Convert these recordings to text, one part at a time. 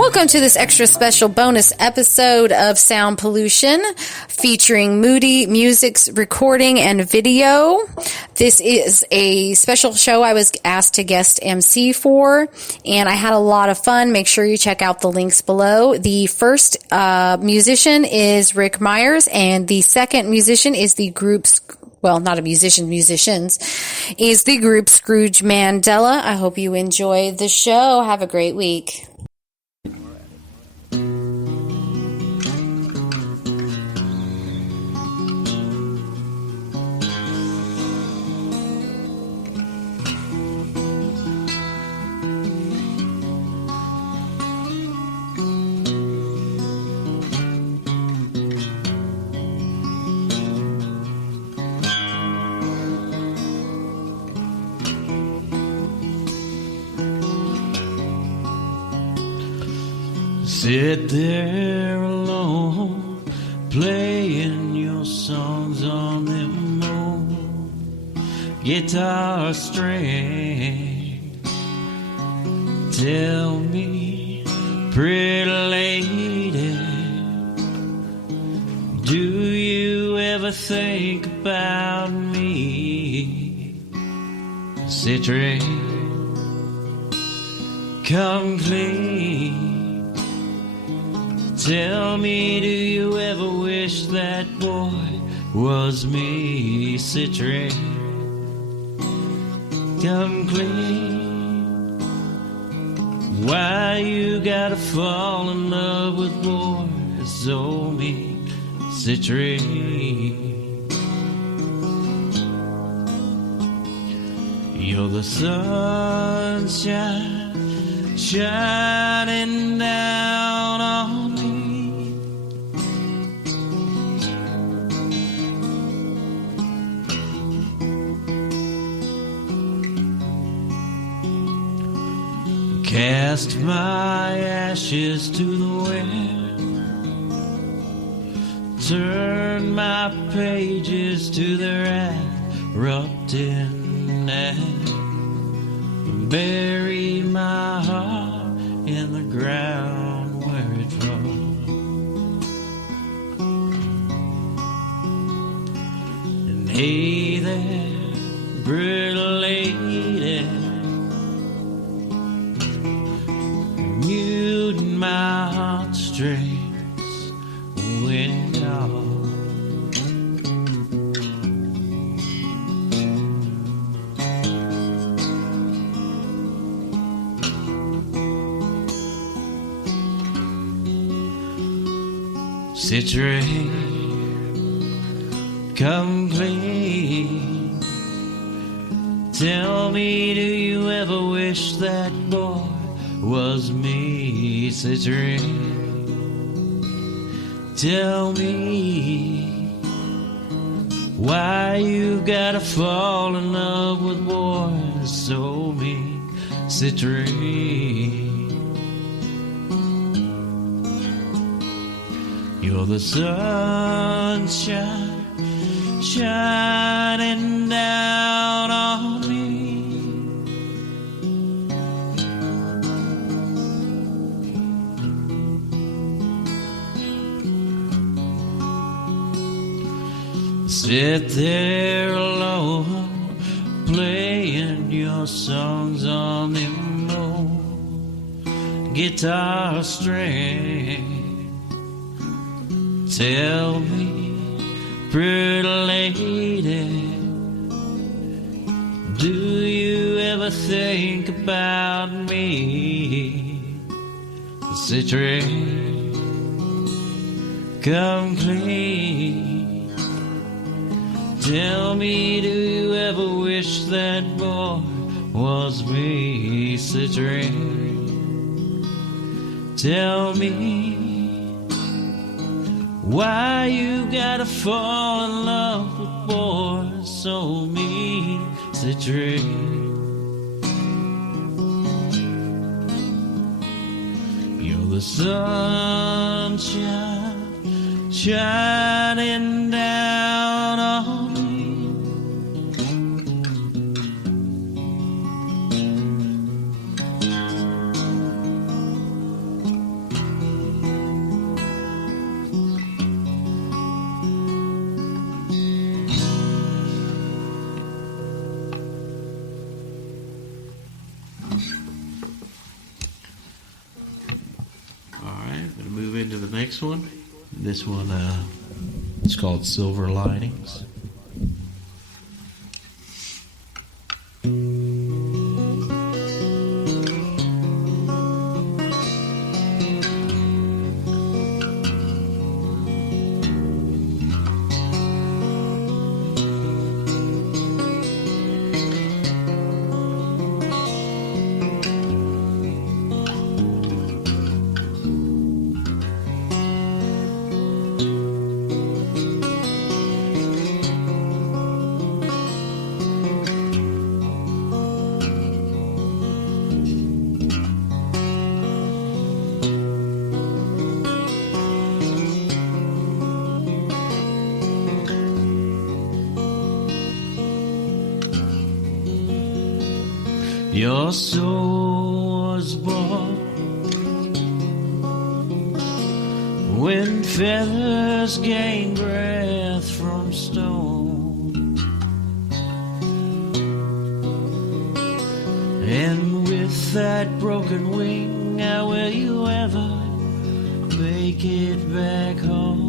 Welcome to this extra special bonus episode of Sound Pollution featuring Moody Music's recording and video. This is a special show I was asked to guest MC for, and I had a lot of fun. Make sure you check out the links below. The first musician is Rick Myers, and the second musician is the group's not a musicians, is the group Scrooge Mandella. I hope you enjoy the show. Have a great week. Sit there alone, playing your songs on them old guitar strings. Tell me, pretty lady, do you ever think about me? Citrus, come clean. Tell me, do you ever wish that boy was me? Citrus, come clean. Why you gotta fall in love with boys so mean? Citrus, you're the sunshine shining down on me. Cast my ashes to the wind, turn my pages to their erupting end, bury my heart in the ground where it falls. And hey there, pretty lady, muting my heartstrings when you're Citrus, come clean. Tell me, do you ever wish that boy was me? Citrus, tell me, why you gotta fall in love with boys so mean? Citrus, you're the sunshine shining down on me. Sit there alone, playing your songs on them old guitar strings. Tell me, pretty lady, do you ever think about me? Citrus, come clean. Tell me, do you ever wish that boy was me? Citrus, tell me, why you gotta fall in love with boys so mean? Citrus, you're the sunshine shining down on me. next one. This one, it's called Silver Linings. Your soul was born when feathers gain breath from stone, and with that broken wing, how will you ever make it back home?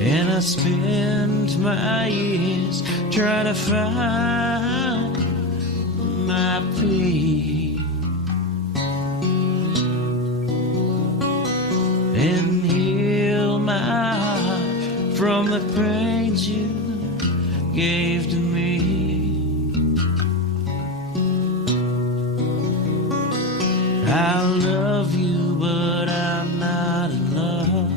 And I spent my years trying to find my peace and heal my heart from the pains you gave to me. I love you, but I'm not in love.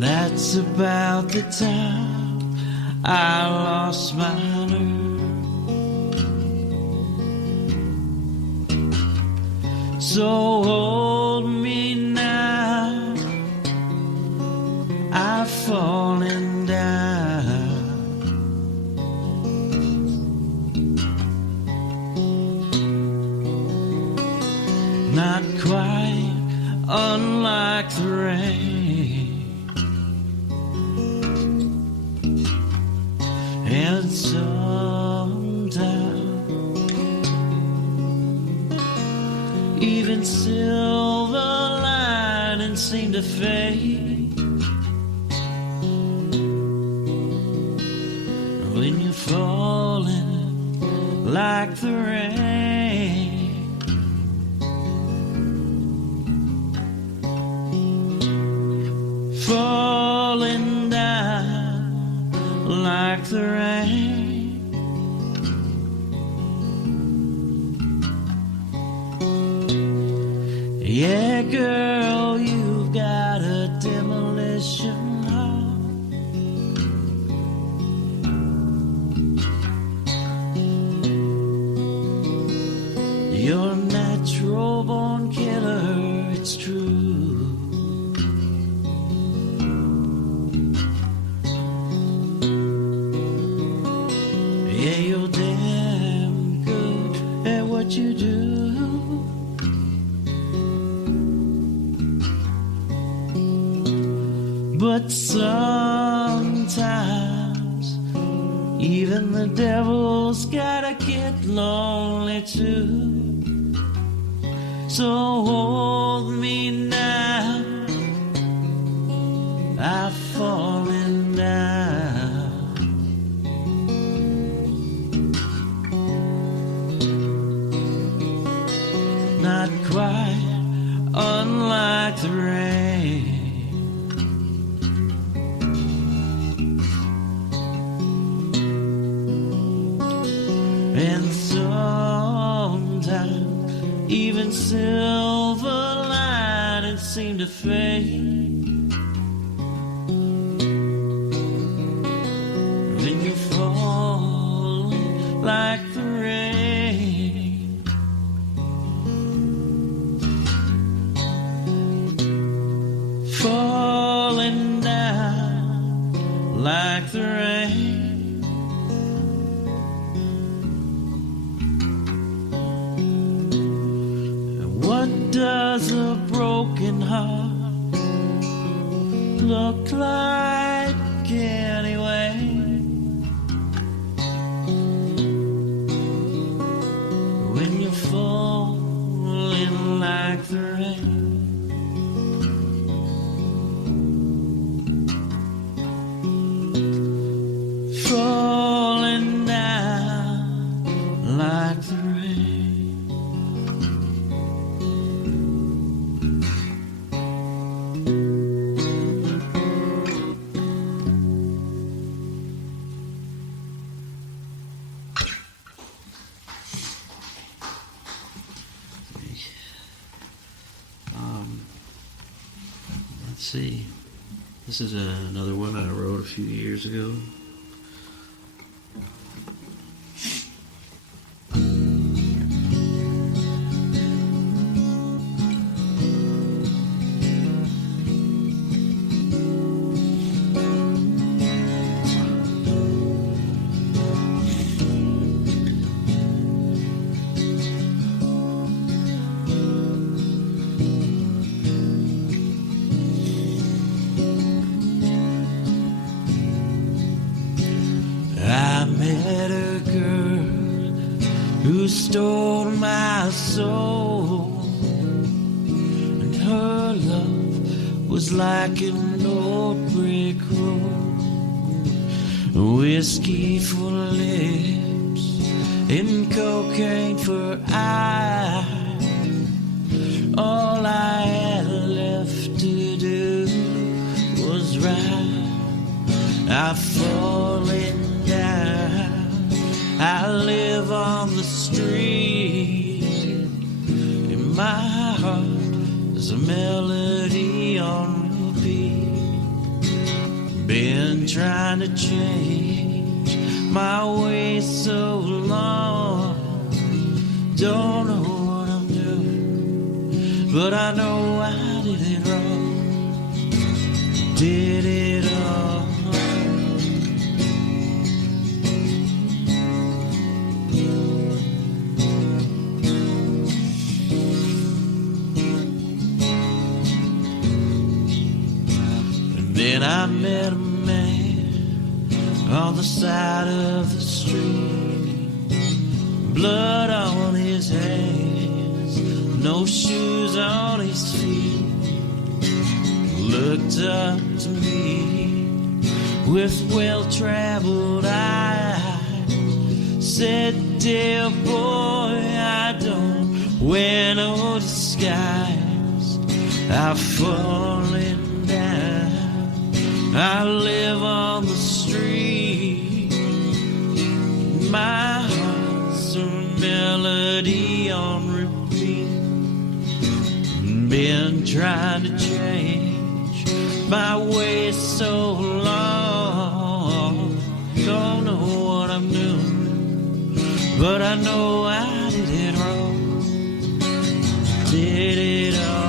That's about the time I lost my nerve. So hold me now, I've fallen down. Not quite unlike the rain. And sometimes even silver linings seem to fade when you're falling like the rain. Falling down like the rain. Yeah, girl, you've got a demolition heart. You're a natural born killer, it's true. Yeah, you're damn good at what you do. But sometimes even the devil's gotta get lonely too. So hold me now, I've fallen down. Not quite unlike the rain. And sometimes even silver linings seem to fade when you fall like the rain. Falling down like the rain. What does a broken heart look like anyway? see. This is another one I wrote a few years ago. I met a girl who stole my soul, and her love was like an old brick road, whiskey for lips and cocaine for eyes. All I had left to do was ride. I've fallen down. I live on the street. In my heart there's a melody on repeat. Been trying to change my ways so long. Don't know what I'm doing, but I know I did it wrong. Did it all. Then I met a man on the side of the street, blood on his hands, no shoes on his feet. Looked up to me with well-traveled eyes, said, "Dear boy, I don't wear no disguise. I've fallen down. I live on the street. My heart's a melody on repeat. Been trying to change my ways so long. Don't know what I'm doing, but I know I did it wrong. Did it all.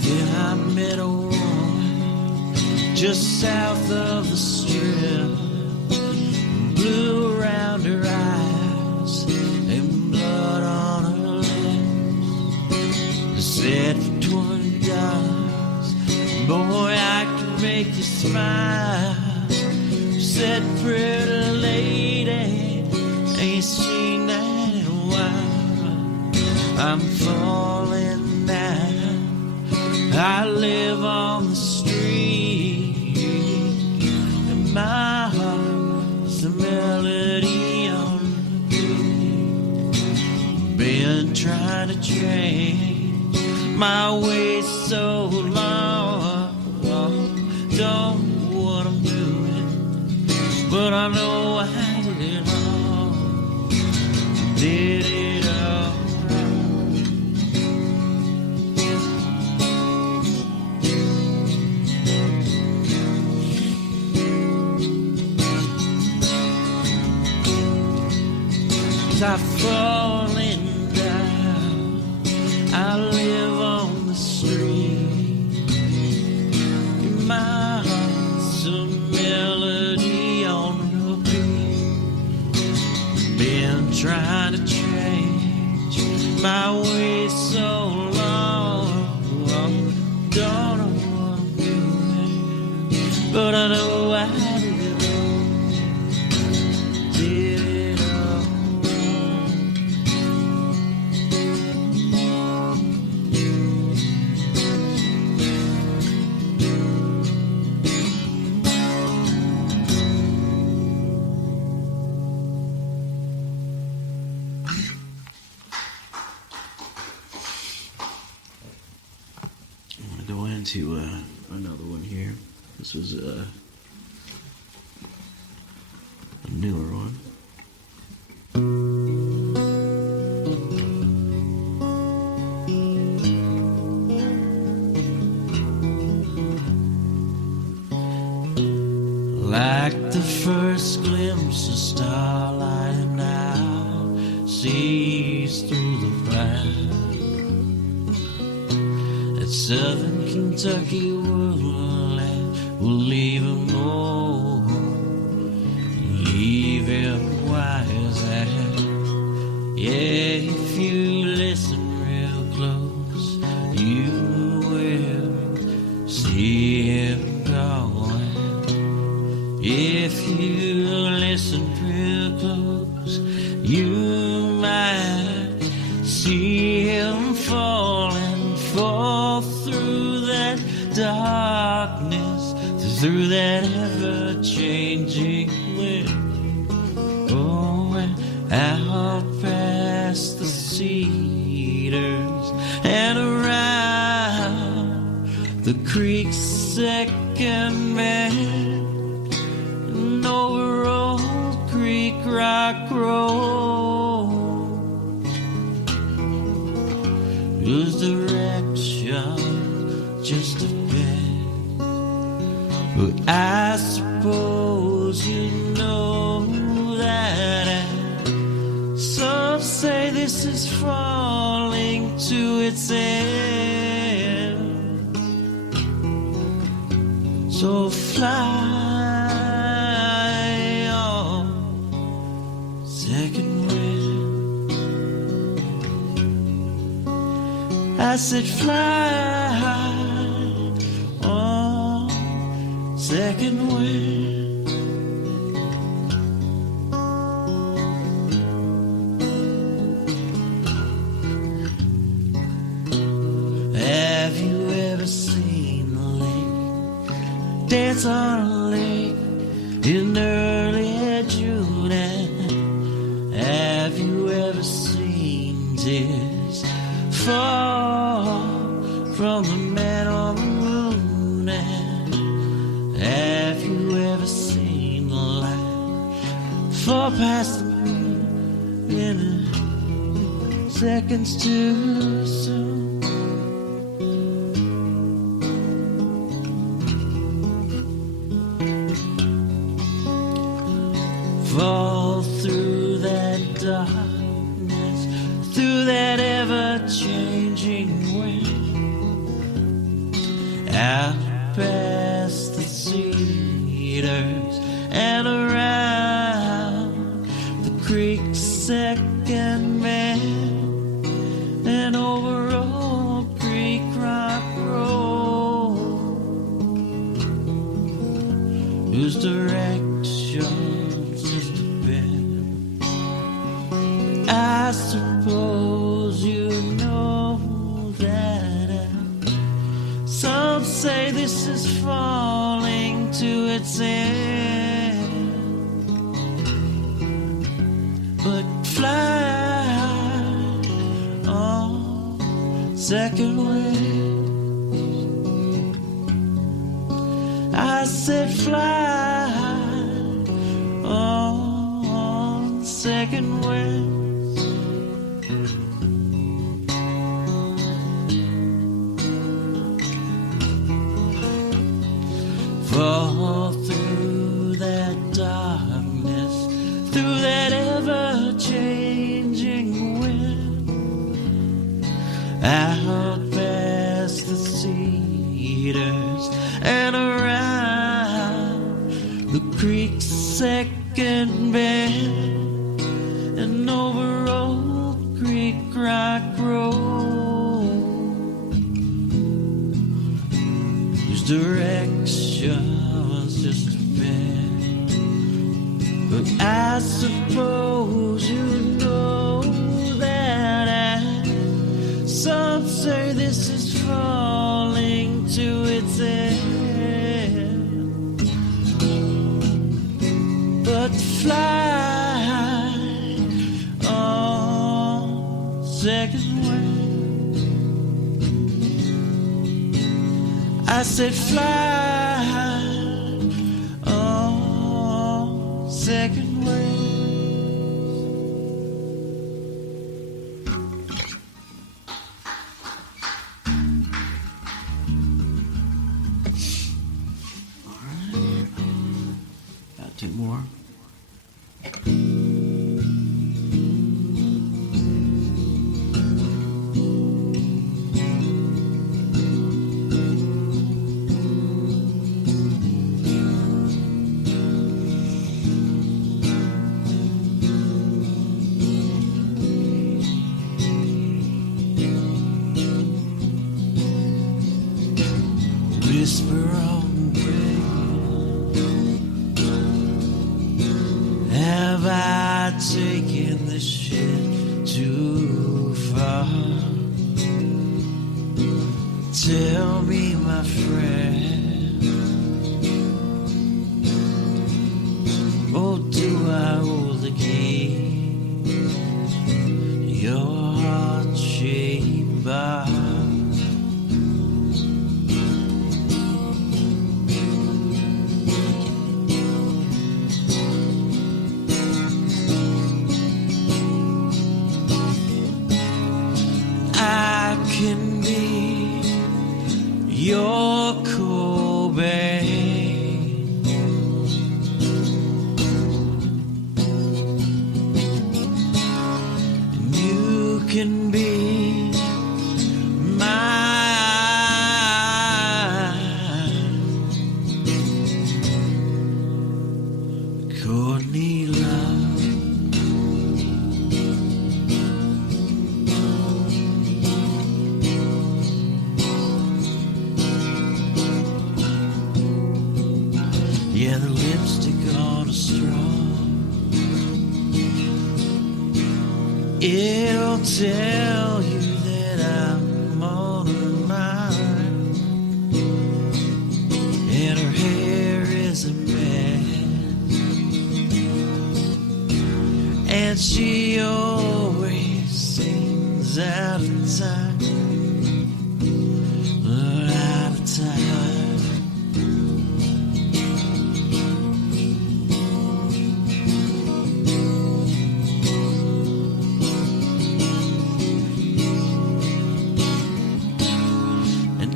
Then I met a woman just south of the strip, blue around her eyes and blood on her lips. Said for $20, boy, I can make you smile. Said, pretty lady, ain't seen that in a while. I'm falling down. I live on the street, and my heart's a melody on repeat. Been trying to change my ways so long. Don't know what I'm doing, but I know I did it wrong. Did it all. I've fallen down. I live on the street. My heart's a melody on repeat. Been trying to change my ways so long. Don't know what I'm doing, but I know I did it wrong. Did it all. To another one here. This was newer one. Like the first glimpse of starlight now sees through the blind. That southern Kentucky woodland will leave him old, leave him wise eyed. Yeah, if you listen real close, you will see him going. If you listen real close, you might see him fall and fall through that darkness, through that ever-changing wind. Oh, and out past the cedars and around the creek's second bend. Over Old Creek Rock Road, whose direction just a bit. But I suppose you know that some say this is falling to its end. So fly I said fly on second wind. Have you ever seen the lake dance on a lake in early June? Have you ever seen tears fall from the man on the moon? And have you ever seen the light fall past the moon in seconds too soon? Fall through that darkness, through that ever-changing wind, out past the cedars and around the creek's second bend, and over Old Creek Rock Road, whose direction's just a bend. I suppose you know that some say this is falling to its end. But fly on second wind. I said fly on second wind. Fall through that darkness, through that ever-changing wind, out past the cedars and around the creek's second bend, and over Old Creek Rock Road, whose direction's just a bend. But I suppose you know that some say this is falling to its end. But fly on second wind. I said fly on second ways. Two more. Whisper on the way. Have I taken this shit too far? Tell me, my friend, or do I hold the key to your heart-shaped bar? I can be your Cobain, and you can be my Courtney Love. Yeah, the lipstick on a straw, it'll tell you that I'm on her mind, and her hair is a mess, and she always seems out of time, out of time.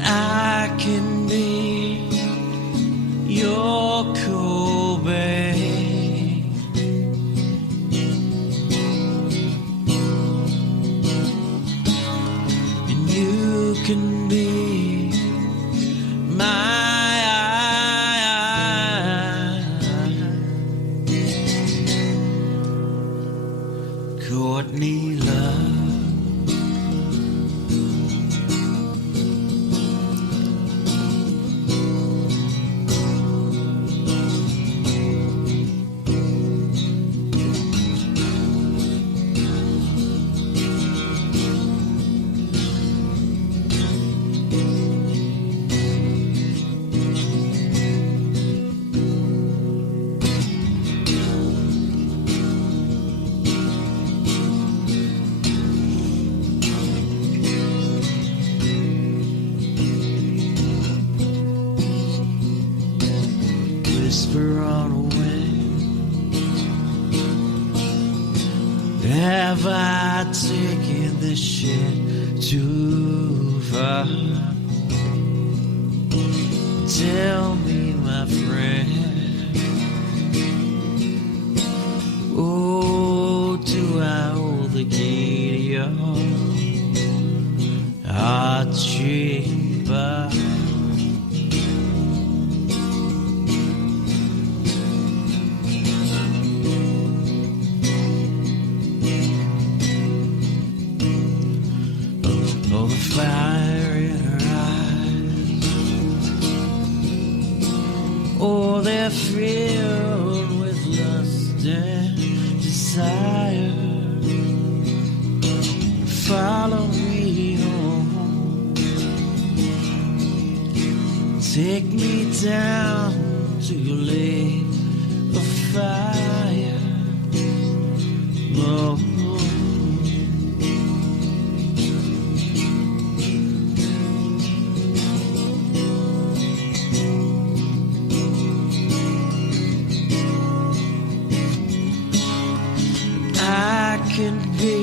I can be your Cobain, and you can be my Courtney Love. Whisper on a wing. Have I taken this shit too far? Tell me, my friend, oh, do I hold the key to your heart-shaped bar? Oh, the fire in her eyes, oh, they're filled with lust and desire. Follow me home, take me down to your lake of fire. Oh, can be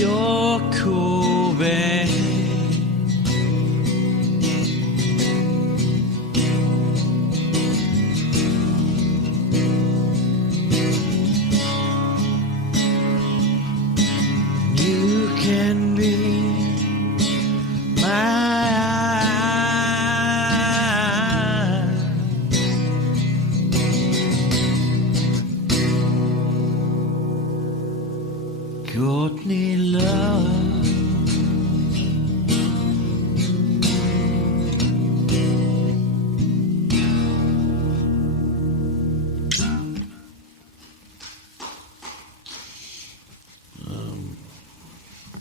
your Cobain. You can be Courtney Love.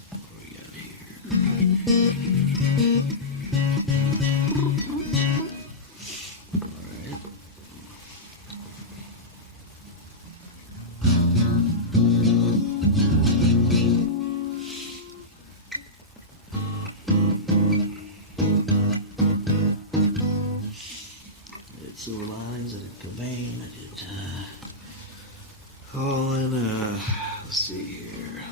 What we got here? Silver Linings, I did Cobain, I did let's see here.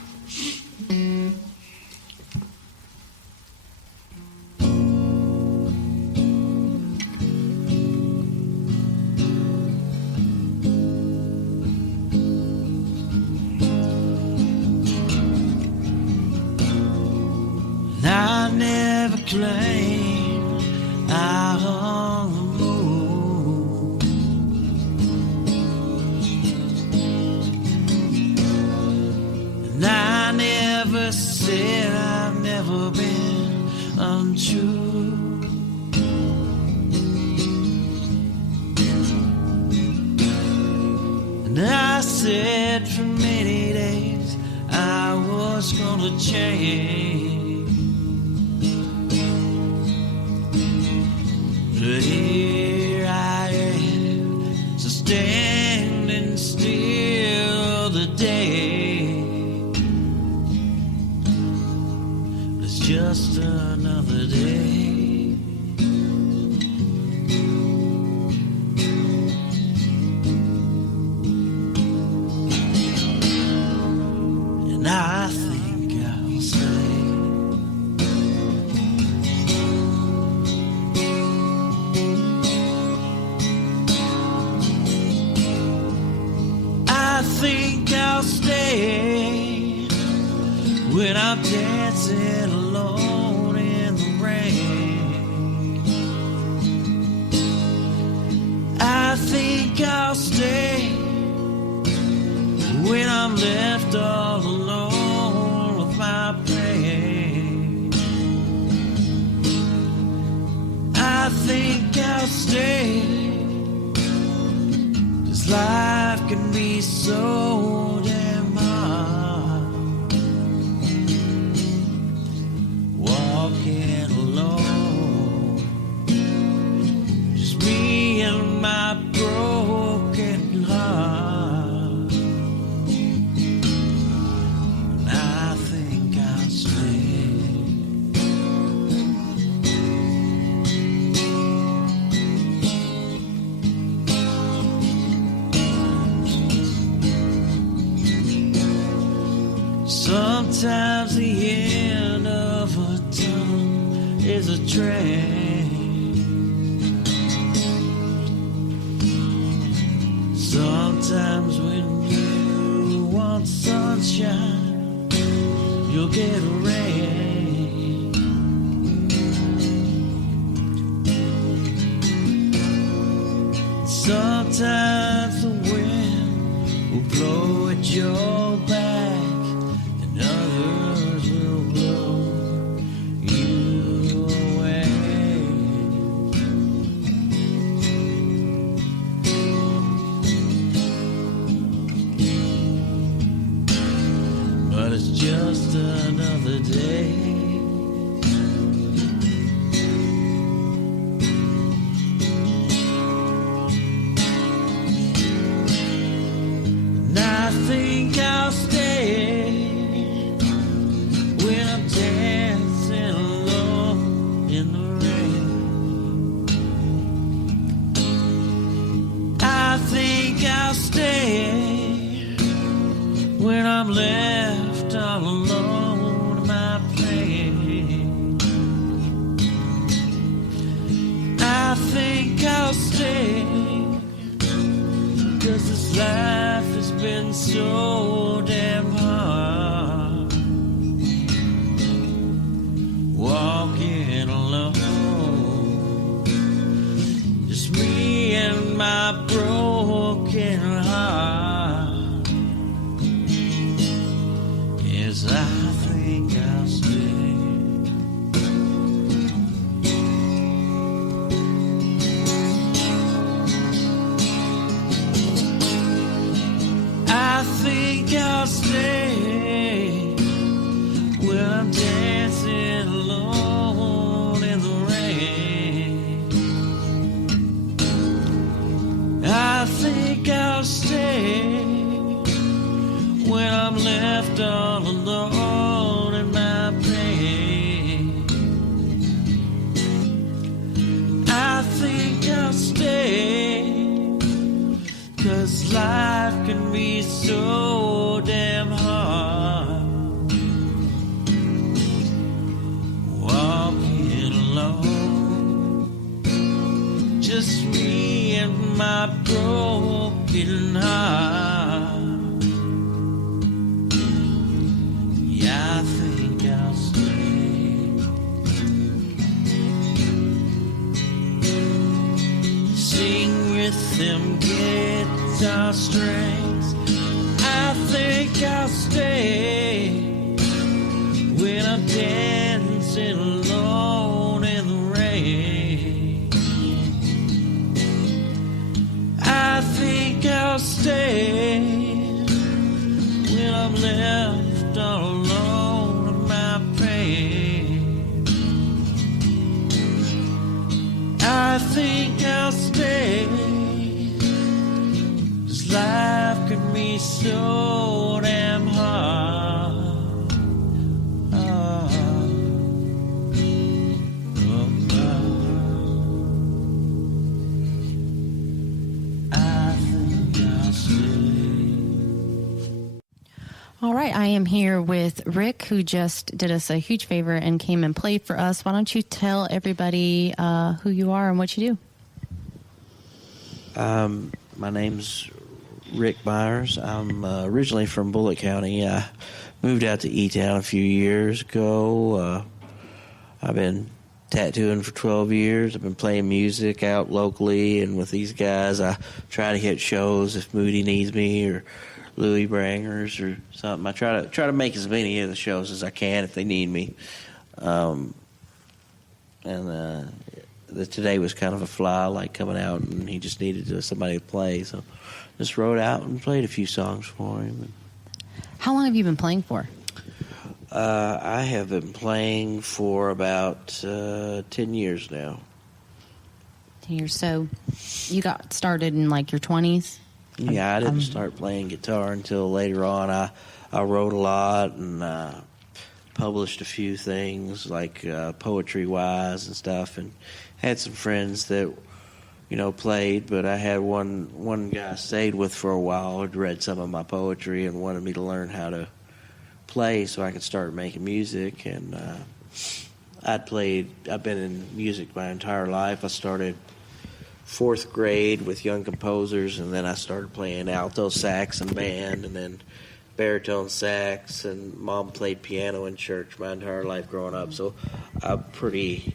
And I never claimed I hung the moon. And I never said I've never been untrue. And I said for many days I was gonna change. But here I am, so standing still the day. It's just another day. And I think I'll stay. I think I'll stay when I'm dancing alone in the rain. I think I'll stay when I'm left all alone with my pain. I think I'll stay, 'cause life can be so damn hard. Walking alone, just me and my broken heart. And I think I'll stay. Sometimes the end of a tunnel is a train. Sometimes when you want sunshine, you'll get rain. Sometimes the wind will blow at your back, others will blow you away. But it's just another day. And I think I'll stay when I'm dancing alone in the rain. I think I'll stay I'm left all alone in my place, I think I'll stay, 'cause this life has been so damn hard, walking alone, just me and my broken heart. Yes, I think I'll stay. I think I'll stay when I'm dancing alone in the rain. I think I'll stay when I'm left all alone in my pain. I think I'll stay, 'cause life can be so damn hard, walking alone, just me and my broken heart. Yeah, I think I'll stay. Sing with them guitar strings. I think I'll stay when I'm dancing alone in the rain. I think I'll stay when I'm left all alone in my pain. I think I'll stay, 'cause life can be so damn hard. Oh, I think I'll stay. All right, I am here with Rick, who just did us a huge favor and came and played for us. Why don't you tell everybody who you are and what you do? My name's Rick Myers. I'm originally from Bullitt County. I moved out to E-Town a few years ago. I've been tattooing for 12 years. I've been playing music out locally, and with these guys, I try to hit shows if Moody needs me or Louis Brangers or something. I try to make as many of the shows as I can if they need me. Today was kind of a fly, like coming out, and he just needed somebody to play, so just wrote out and played a few songs for him. How long have you been playing for? I have been playing for about 10 years now. 10 years. So you got started in like your 20s? Yeah, I didn't start playing guitar until later on. I wrote a lot and published a few things, like poetry-wise and stuff, and had some friends that, played, but I had one guy I stayed with for a while who'd read some of my poetry and wanted me to learn how to play so I could start making music. And I've been in music my entire life. I started 4th grade with young composers, and then I started playing alto sax and band, and then baritone sax, and Mom played piano in church my entire life growing up. So I'm pretty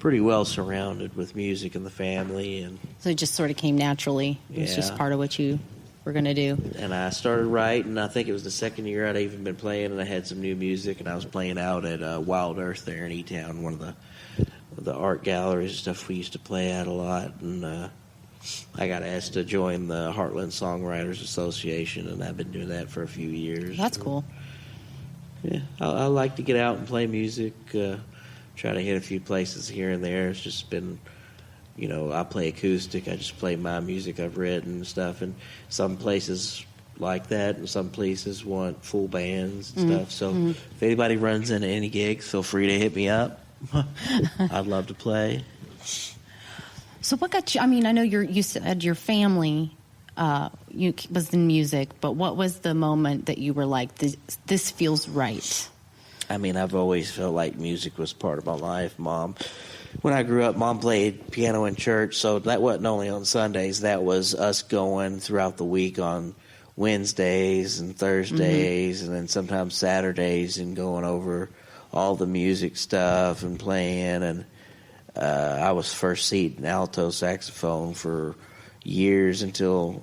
well surrounded with music in the family. And so it just sort of came naturally. It was just part of what you were going to do. And I started writing. I think it was the second year I'd even been playing, and I had some new music, and I was playing out at Wild Earth there in E-Town, one of the art galleries and stuff we used to play at a lot. And I got asked to join the Heartland Songwriters Association, and I've been doing that for a few years. That's cool. Yeah, I like to get out and play music, try to hit a few places here and there. It's just been, I play acoustic. I just play my music I've written and stuff, and some places like that, and some places want full bands and stuff. So if anybody runs into any gigs, feel free to hit me up. I'd love to play. So what got you? I mean, I know you said your family was in music, but what was the moment that you were like, this feels right? I mean, I've always felt like music was part of my life. When I grew up, Mom played piano in church, so that wasn't only on Sundays. That was us going throughout the week on Wednesdays and Thursdays, and then sometimes Saturdays, and going over all the music stuff and playing. And I was first seat in alto saxophone for years until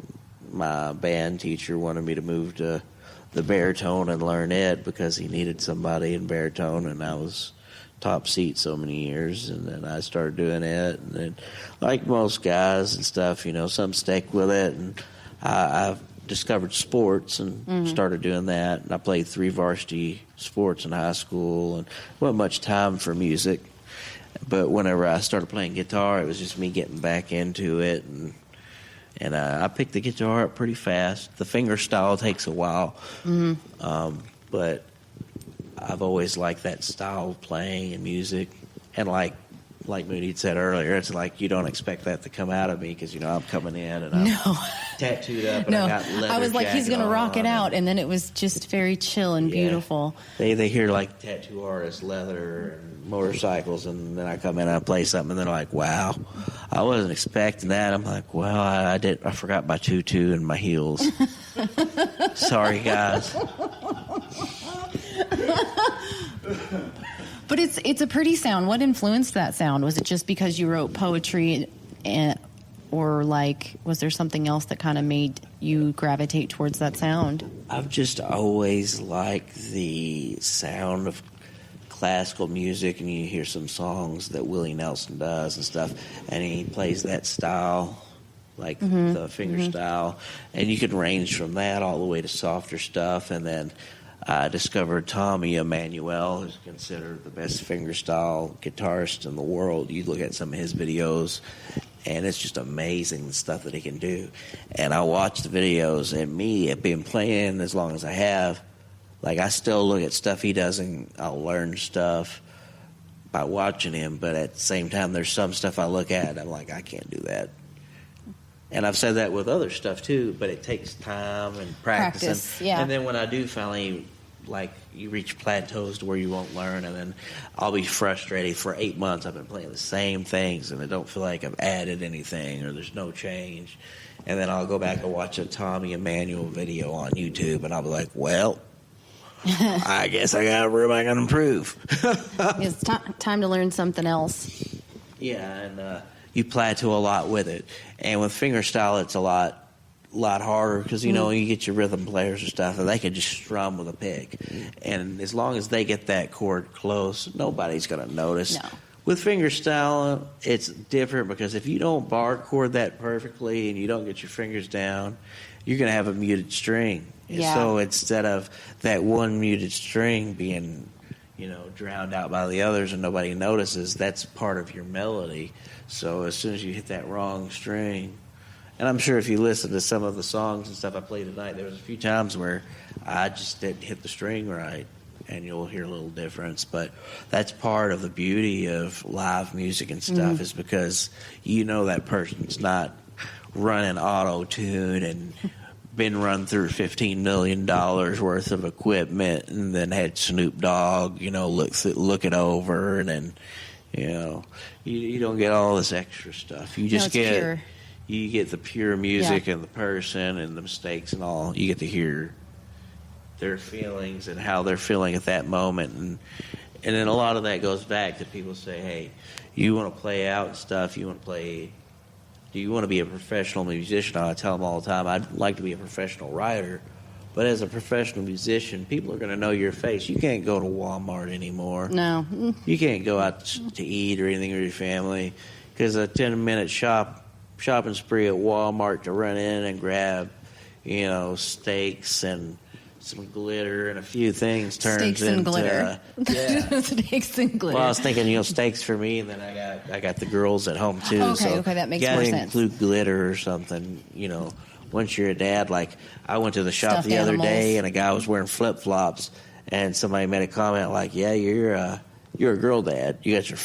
my band teacher wanted me to move to the baritone and learn it because he needed somebody in baritone, and I was top seat so many years, and then I started doing it, and then, like most guys and stuff, some stick with it, and I've discovered sports and started doing that, and I played 3 varsity sports in high school, and wasn't much time for music, but whenever I started playing guitar, it was just me getting back into it, and I picked the guitar up pretty fast. The finger style takes a while, but I've always liked that style of playing and music. And like Moody said earlier, it's like you don't expect that to come out of me because, I'm coming in and I'm tattooed up and I got leather I was like, he's going to rock it out. And and then it was just very chill and beautiful. They hear like tattoo artists, leather and motorcycles, and then I come in and I play something and they're like, wow, I wasn't expecting that. I'm like, well, I forgot my tutu and my heels. Sorry, guys. But it's a pretty sound. What influenced that sound? Was it just because you wrote poetry, or was there something else that kind of made you gravitate towards that sound? I've just always liked the sound of classical music, and you hear some songs that Willie Nelson does and stuff, and he plays that style, like the finger style, and you can range from that all the way to softer stuff. And then I discovered Tommy Emmanuel, who's considered the best fingerstyle guitarist in the world. You look at some of his videos, and it's just amazing the stuff that he can do. And I watch the videos, and me, I've been playing as long as I have, I still look at stuff he does, and I'll learn stuff by watching him. But at the same time, there's some stuff I look at, and I'm like, I can't do that. And I've said that with other stuff too, but it takes time and practice. Yeah. And then when I do finally, you reach plateaus to where you won't learn, and then I'll be frustrated. For 8 months, I've been playing the same things, and I don't feel like I've added anything or there's no change. And then I'll go back and watch a Tommy Emmanuel video on YouTube, and I'll be like, well, I guess I got room I can improve. It's time to learn something else. Yeah, and you plateau a lot with it. And with fingerstyle, it's a lot harder because, you get your rhythm players and stuff, and they can just strum with a pick. And as long as they get that chord close, nobody's going to notice. No. With fingerstyle, it's different because if you don't bar chord that perfectly and you don't get your fingers down, you're going to have a muted string. Yeah. So instead of that one muted string being, drowned out by the others and nobody notices, that's part of your melody. So as soon as you hit that wrong string, and I'm sure if you listen to some of the songs and stuff I played tonight, there was a few times where I just didn't hit the string right, and you'll hear a little difference. But that's part of the beauty of live music and stuff is because that person's not running auto-tune and been run through $15 million worth of equipment and then had Snoop Dogg, look it over, and then, you don't get all this extra stuff. You just pure. You get the pure music and the person and the mistakes and all. You get to hear their feelings and how they're feeling at that moment. And then a lot of that goes back to people say, hey, you want to play out and stuff, do you want to be a professional musician? I tell them all the time, I'd like to be a professional writer, but as a professional musician, people are going to know your face. You can't go to Walmart anymore. No. You can't go out to eat or anything with your family because a 10-minute shopping spree at Walmart to run in and grab, steaks and some glitter and a few things turns steaks and into glitter. Steaks and glitter. Well, I was thinking, steaks for me, and then I got the girls at home too. Okay, that makes more sense. You gotta include glitter or something, Once you're a dad, I went to the shop Stuffed the other animals. day, and a guy was wearing flip flops, and somebody made a comment like, "Yeah, you're a girl dad. You got your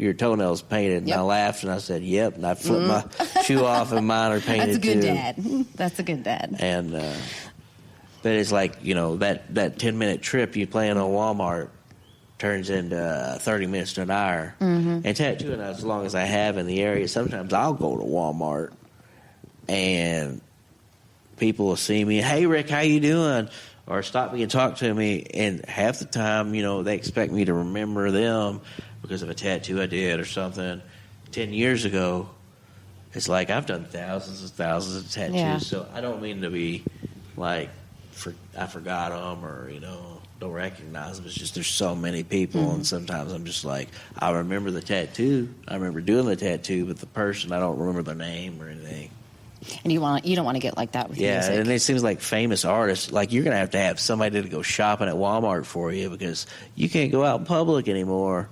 your toenails painted?" And Yep. I laughed and I said, "Yep." And I flipped my shoe off and mine are painted That's a good too. dad. That's a good dad. And but it's like, that 10-minute trip you plan on Walmart turns into 30 minutes to an hour. Mm-hmm. And tattooing as long as I have in the area, sometimes I'll go to Walmart and people will see me, "Hey, Rick, how you doing?" Or stop me and talk to me. And half the time, they expect me to remember them because of a tattoo I did or something 10 years ago. It's like I've done thousands and thousands of tattoos, Yeah. so I don't mean to be like, I forgot them or, don't recognize them. It's just there's so many people, and sometimes I'm just like, I remember the tattoo. I remember doing the tattoo, but the person, I don't remember their name or anything. And you don't want to get like that with music. And it seems like famous artists, like you're going to have somebody to go shopping at Walmart for you because you can't go out in public anymore.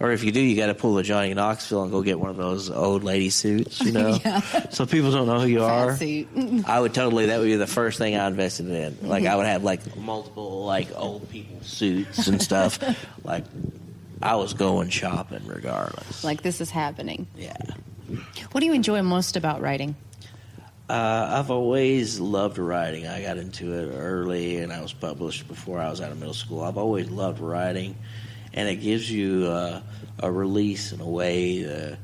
Or if you do, you got to pull the Johnny Knoxville and go get one of those old lady suits, Yeah. so people don't know who you are. Suit. I would that would be the first thing I invested in. Like I would have like multiple like old people suits and stuff. Like I was going shopping regardless. Like this is happening. Yeah. What do you enjoy most about writing? I've always loved writing. I got into it early, and I was published before I was out of middle school. I've always loved writing, and it gives you a release in a way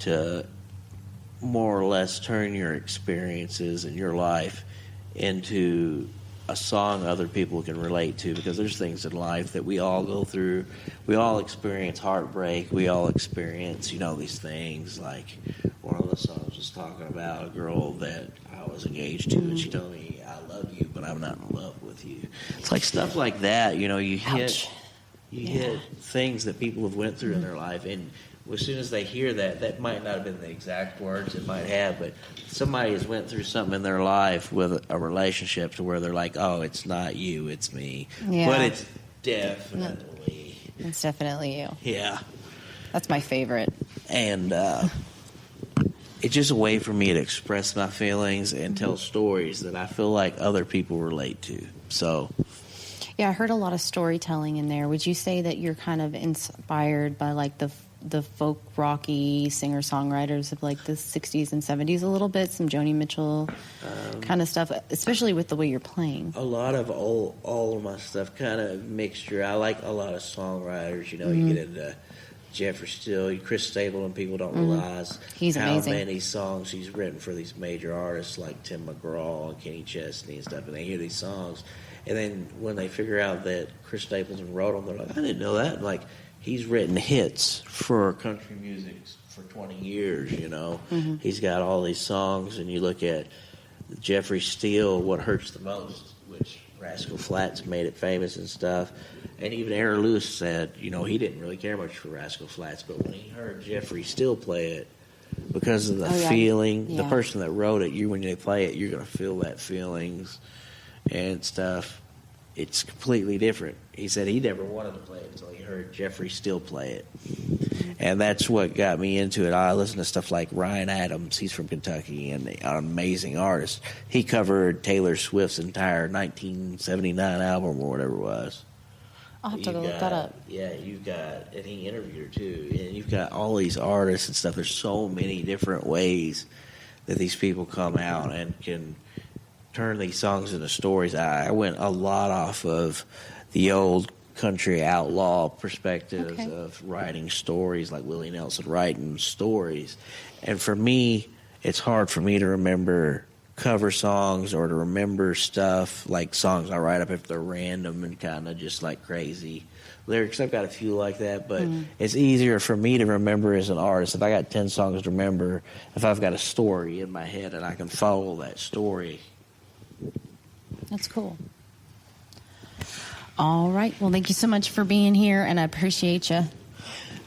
to more or less turn your experiences in your life into a song other people can relate to, because there's things in life that we all go through. We all experience heartbreak. We all experience, these things. Like one of the songs was talking about a girl that I was engaged to, and she told me, "I love you, but I'm not in love with you." It's like stuff like that. You hit things that people have went through in their life, and as soon as they hear that might not have been the exact words it might have, but somebody has went through something in their life with a relationship to where they're like, "Oh, it's not you, it's me." Yeah. But it's definitely... It's definitely you. Yeah. That's my favorite. And it's just a way for me to express my feelings and tell stories that I feel like other people relate to. So... Yeah, I heard a lot of storytelling in there. Would you say that you're kind of inspired by like the folk rocky singer-songwriters of like the 60s and 70s a little bit, some Joni Mitchell kind of stuff, especially with the way you're playing? A lot of all of my stuff kind of mixture. I like a lot of songwriters. You get into Jeffrey Steele, Chris Stapleton. People don't realize He's how amazing. many songs he's written for these major artists like Tim McGraw and Kenny Chesney and stuff, and they hear these songs. And then when they figure out that Chris Stapleton wrote them, they're like, "I didn't know that." Like, he's written hits for country music for 20 years, He's got all these songs, and you look at Jeffrey Steele, What Hurts the Most, which Rascal Flatts made it famous and stuff. And even Aaron Lewis said, he didn't really care much for Rascal Flatts, but when he heard Jeffrey Steele play it, because of the feeling, the person that wrote it, when they play it, you're going to feel that feelings and stuff. It's completely different. He said he never wanted to play it until he heard Jeffrey Steele play it. And that's what got me into it. I listen to stuff like Ryan Adams. He's from Kentucky and an amazing artist. He covered Taylor Swift's entire 1979 album or whatever it was. I'll have to go look that up. Yeah, and he interviewed her too. And you've got all these artists and stuff. There's so many different ways that these people come out and can turn these songs into stories. I went a lot off of the old country outlaw perspectives of writing stories, like Willie Nelson writing stories. And for me, it's hard for me to remember cover songs or to remember stuff like songs I write up if they're random and kind of just like crazy lyrics. I've got a few like that, but it's easier for me to remember as an artist. If I got 10 songs to remember, if I've got a story in my head and I can follow that story. That's cool. All right. Well, thank you so much for being here, and I appreciate you.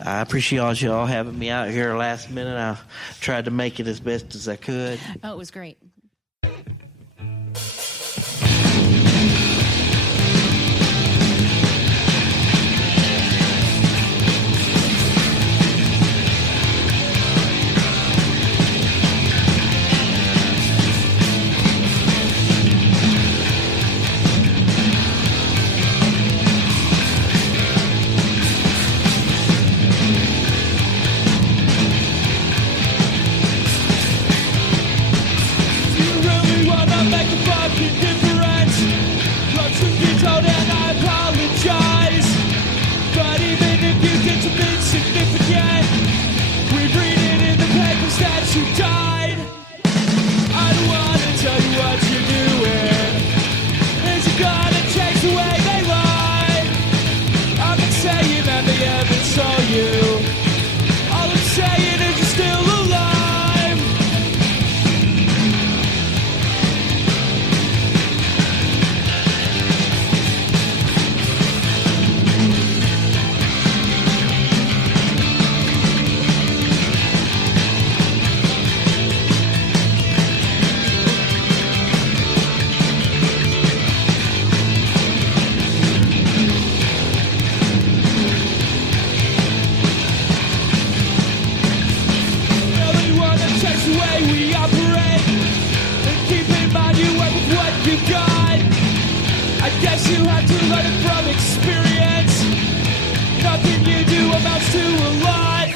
I appreciate y'all having me out here last minute. I tried to make it as best as I could. Oh, it was great. tell you what you're doing. Is it gonna change the way they lie? I've been saying that they haven't saw you. All I'm saying is you're still alive. The way we operate, and keep in mind you work with what you got. I guess you have to learn it from experience. Nothing you do amounts to a lot.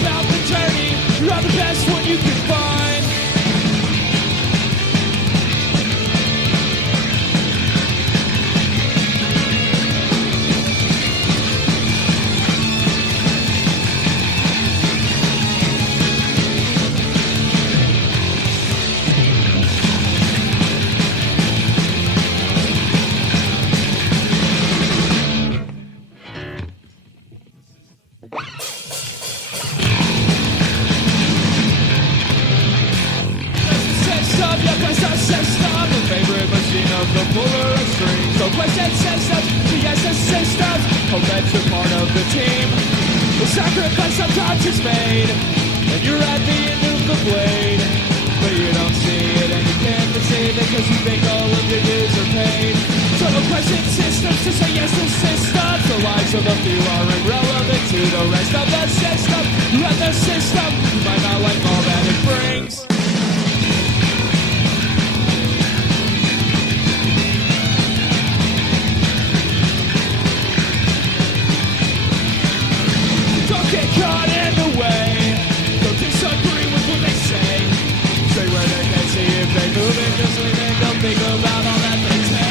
about the journey. You're the best one you can find. The puller of strings, so question systems, the SS systems, hope that you're part of the team. The sacrifice sometimes is made, and you're at the end of the blade, but you don't see it and you can't deceive it because you think all of your dues are paid. So no question systems to say yes to systems. The lives of a few are irrelevant to the rest of the system. You have the system, you might not like all that it brings. Get caught in the way. Don't disagree with what they say. Stay where they can see if they move it. Just leave it. Don't think about all that they take.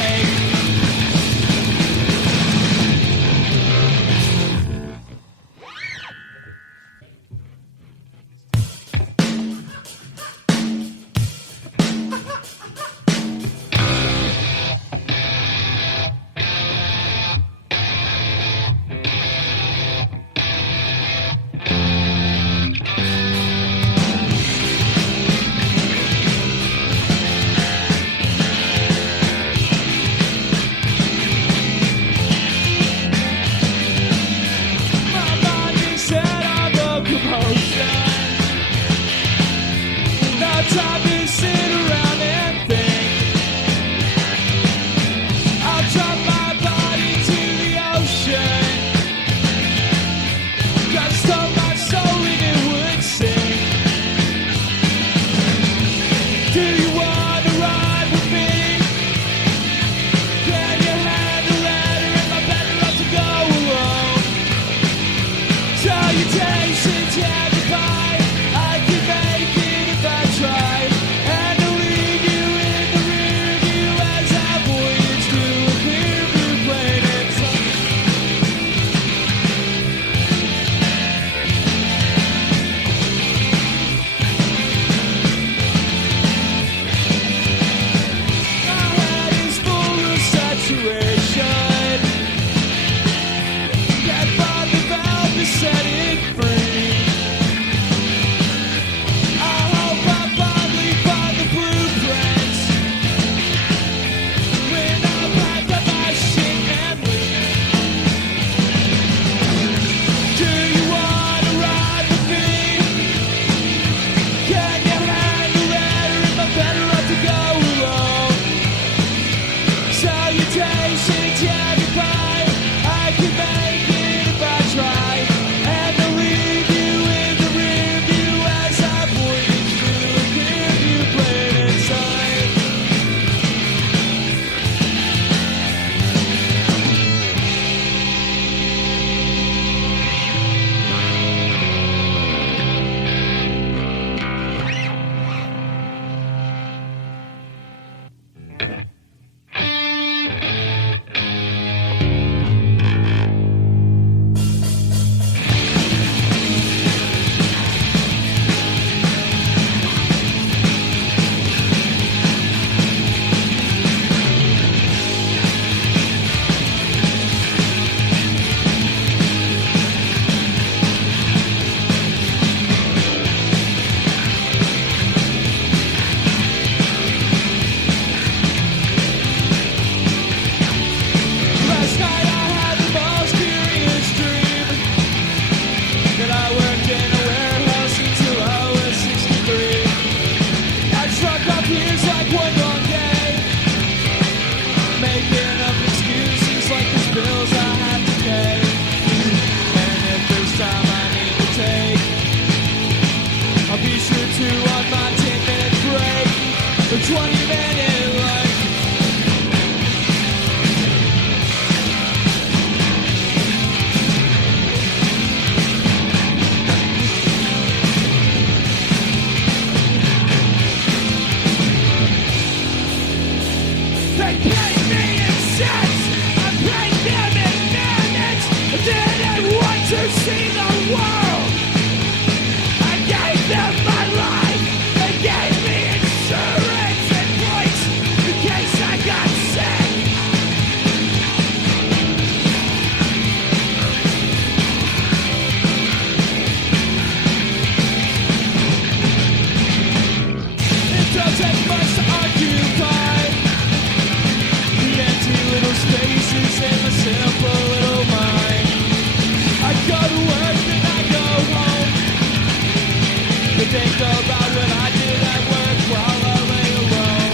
to think about what I did at work while I lay alone.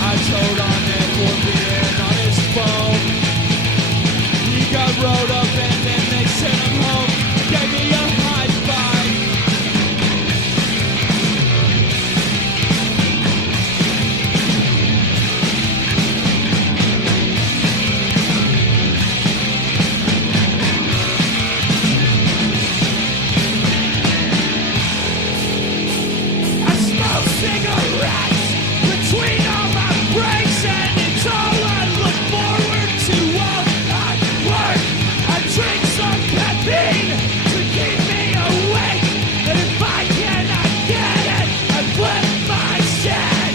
I told on him for being on his phone. He got rolled up and then they sent him home. Gave me a high five. I smoke cigarettes between all my breaks, and it's all I look forward to while I work. I drink some caffeine to keep me awake, and if I cannot get it, I flip my shit.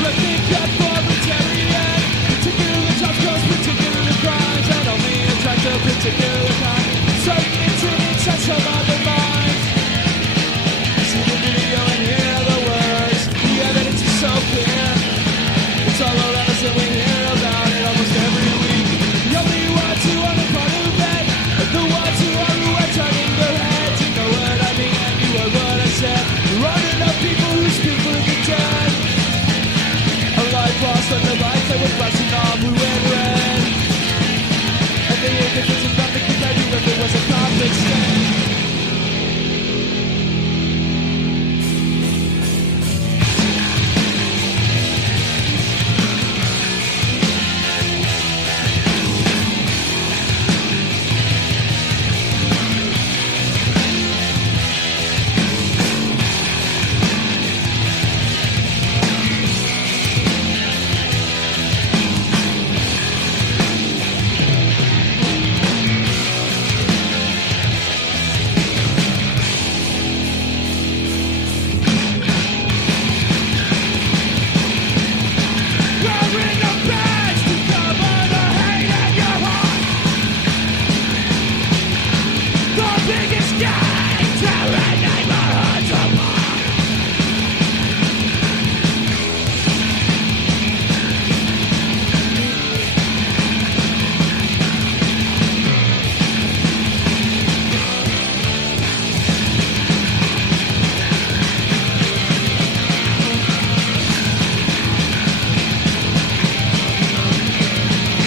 Let me get formalitarian. Particular jobs cause particular crimes, and only attract a particular kind. Certain incidents and some other minds. See the video and hear the words. The evidence is so clear. It's all around us and we hear about it almost every week. The only ones who are a part of it are the ones who are turning their heads. You know what I mean and you heard what I said. Running up people who speak for the dead. A life lost on the lights that were flashing on blue and red. And the indifference is nothing compared to if it was a conflict stand. Wearing a badge to cover the hate in your heart. The biggest gang tearing neighborhoods apart.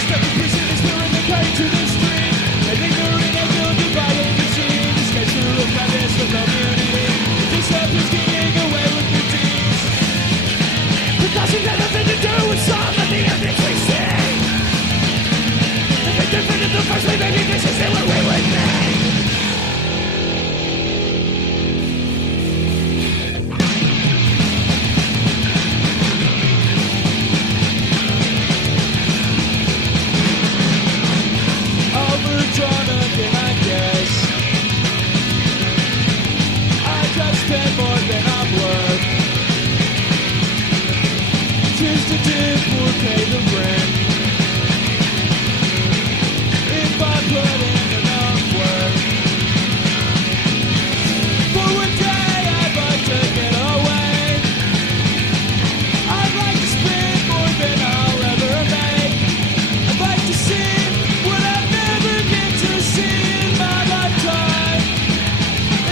Step in prison is wearing the kite to the street. And ignorant and guilty by any machine. Escape through a crevice with no immunity. This step is getting away with your deeds. It doesn't have nothing to do with some of the evidence we see. If it different in the first place, maybe this is what we would be. Overdrawn again, I guess. I just spend more than I'm worth. Choose to dip or pay the rent. If I put in enough work. For one day I'd like to get away. I'd like to spend more than I'll ever make. I'd like to see what I've never get to see in my lifetime.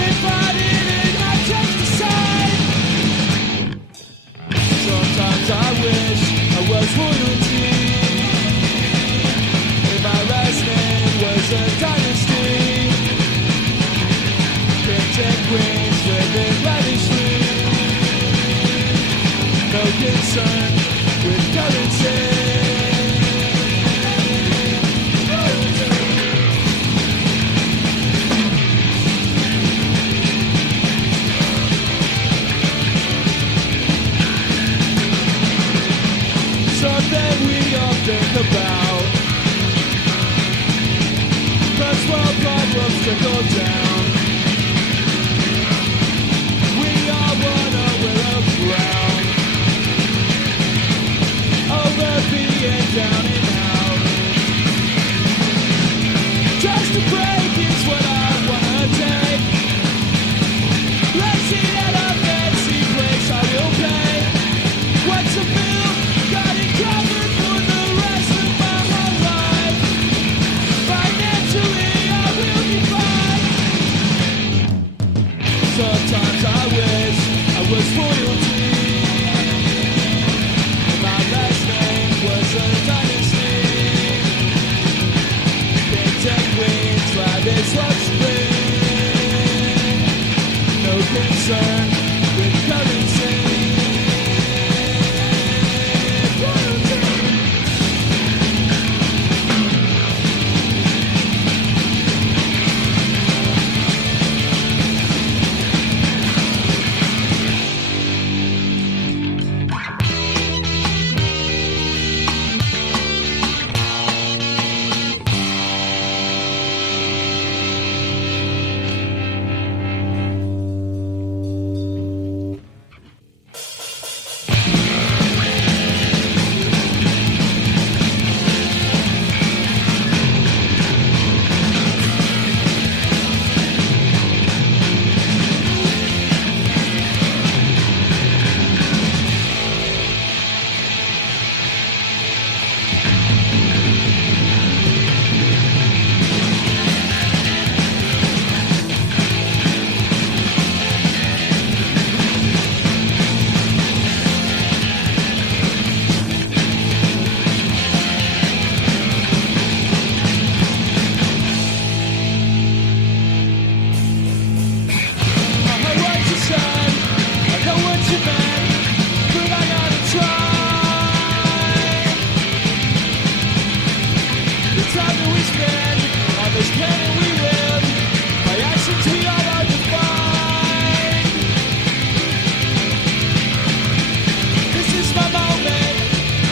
If I didn't have just decide. Sometimes I wish I was royalty. If my last name was a dynasty. Kings and queens living lavishly. No concern with currency. Something we all think about. First world problems trickle down. We all wanna wear a crown. Over being stand, on this planet we live, by actions we all are defined. This is my moment,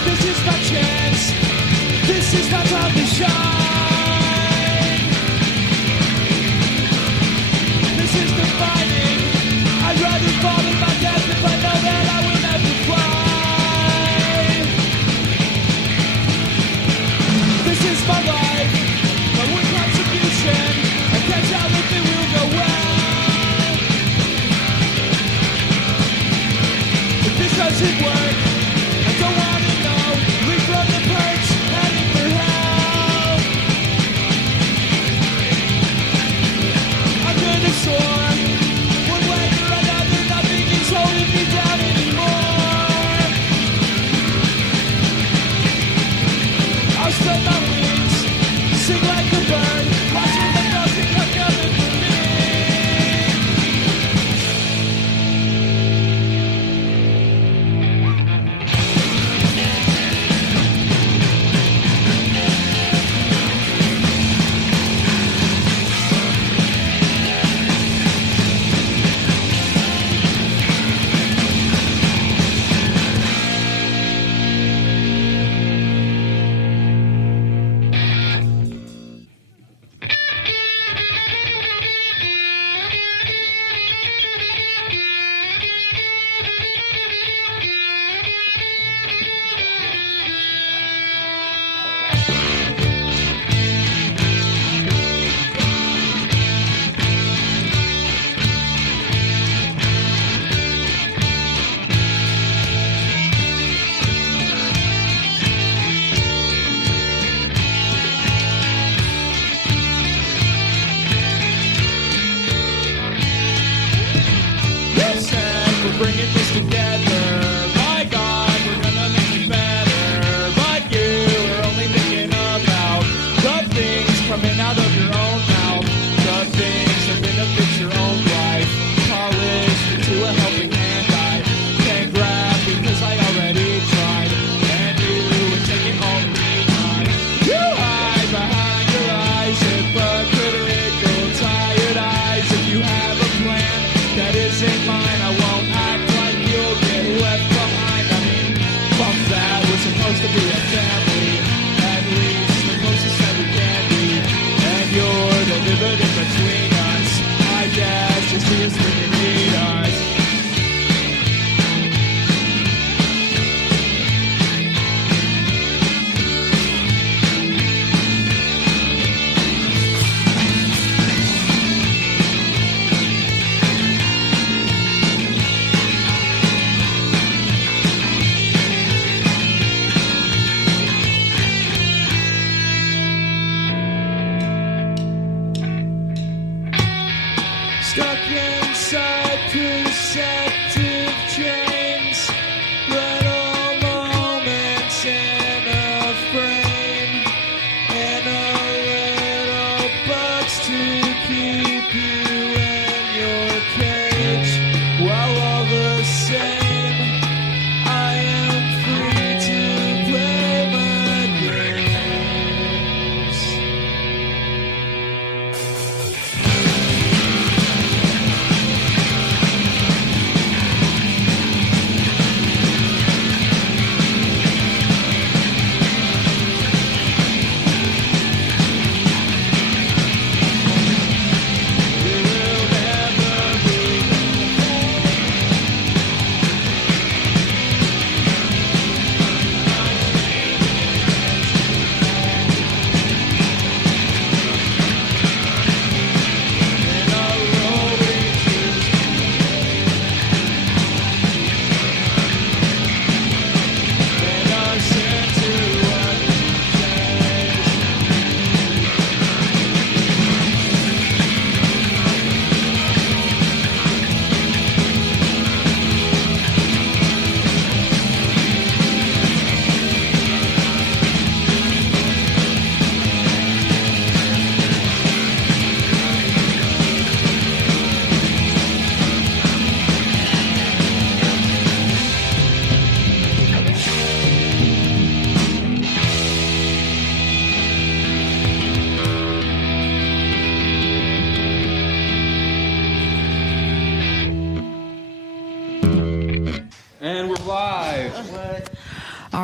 this is my chance, this is my time to shine. This is defining, I'd rather fall in my death if I know that I will never fly. This is my life, my one contribution, I can't tell if it will go well. If this doesn't work, I don't want to know, leave from the perch, heading for hell. I'm gonna soar, one way or another, nothing is holding me down anymore. I'll spread my wings, sing like a bird, watching the broken come coming for me.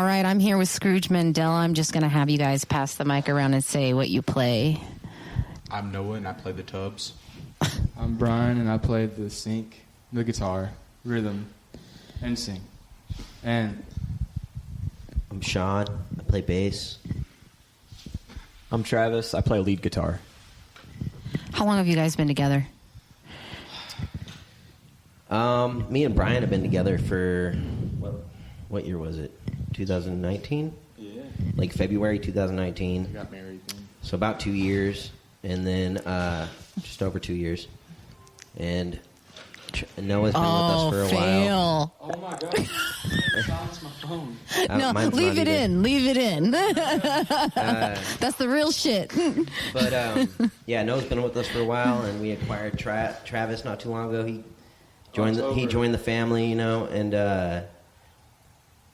right, I'm here with Scrooge Mandella. I'm just going to have you guys pass the mic around and say what you play. I'm Noah, and I play the tubs. I'm Brian, and I play the sync, the guitar, rhythm, and sing. And I'm Sean. I play bass. I'm Travis. I play lead guitar. How long have you guys been together? Me and Brian have been together for what year was it? 2019? yeah, Like February 2019. I got married then. So about 2 years, and then just over 2 years. And Noah's been with us for a while. Oh my God! Silence my phone. No, Mine's leave not it either. in. Leave it in. That's the real shit. But yeah, Noah's been with us for a while, and we acquired Travis not too long ago. He joined the family, and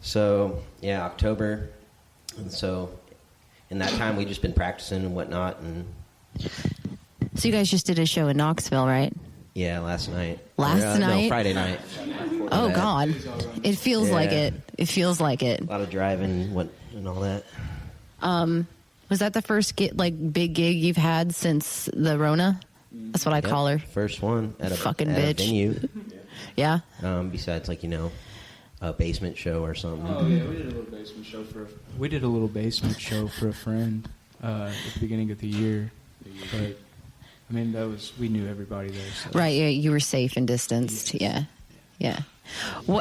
so yeah, October, and so in that time we just been practicing and whatnot, and So you guys just did a show in Knoxville, right? yeah, last night. Last night? No, Friday night. Oh, God. It feels like Yeah. it. It feels like it. A lot of driving and all that. Was that the first big gig you've had since the Rona? That's what I Yep, call her. First one at a Fucking at a bitch. venue. Yeah? Besides, a basement show or something. Oh yeah, we did a little basement show for a friend at the beginning of the year. But I mean, we knew everybody there. So. Right, yeah, you were safe and distanced. Yeah.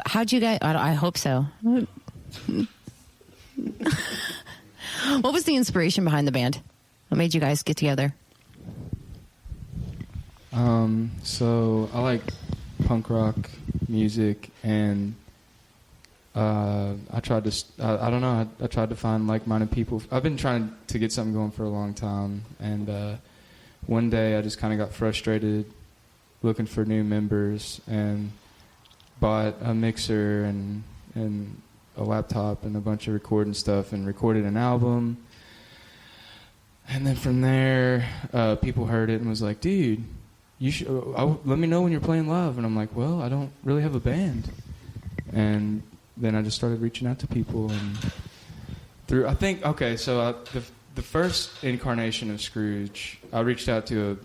How'd you guys... I hope so. What was the inspiration behind the band? What made you guys get together? So I like punk rock music, and I tried to. I don't know. I tried to find like-minded people. I've been trying to get something going for a long time, and one day I just kind of got frustrated, looking for new members, and bought a mixer and a laptop and a bunch of recording stuff, and recorded an album. And then from there, people heard it and was like, "Dude, you should let me know when you're playing live." And I'm like, "Well, I don't really have a band." And then I just started reaching out to people, and the first incarnation of Scrooge, I reached out to a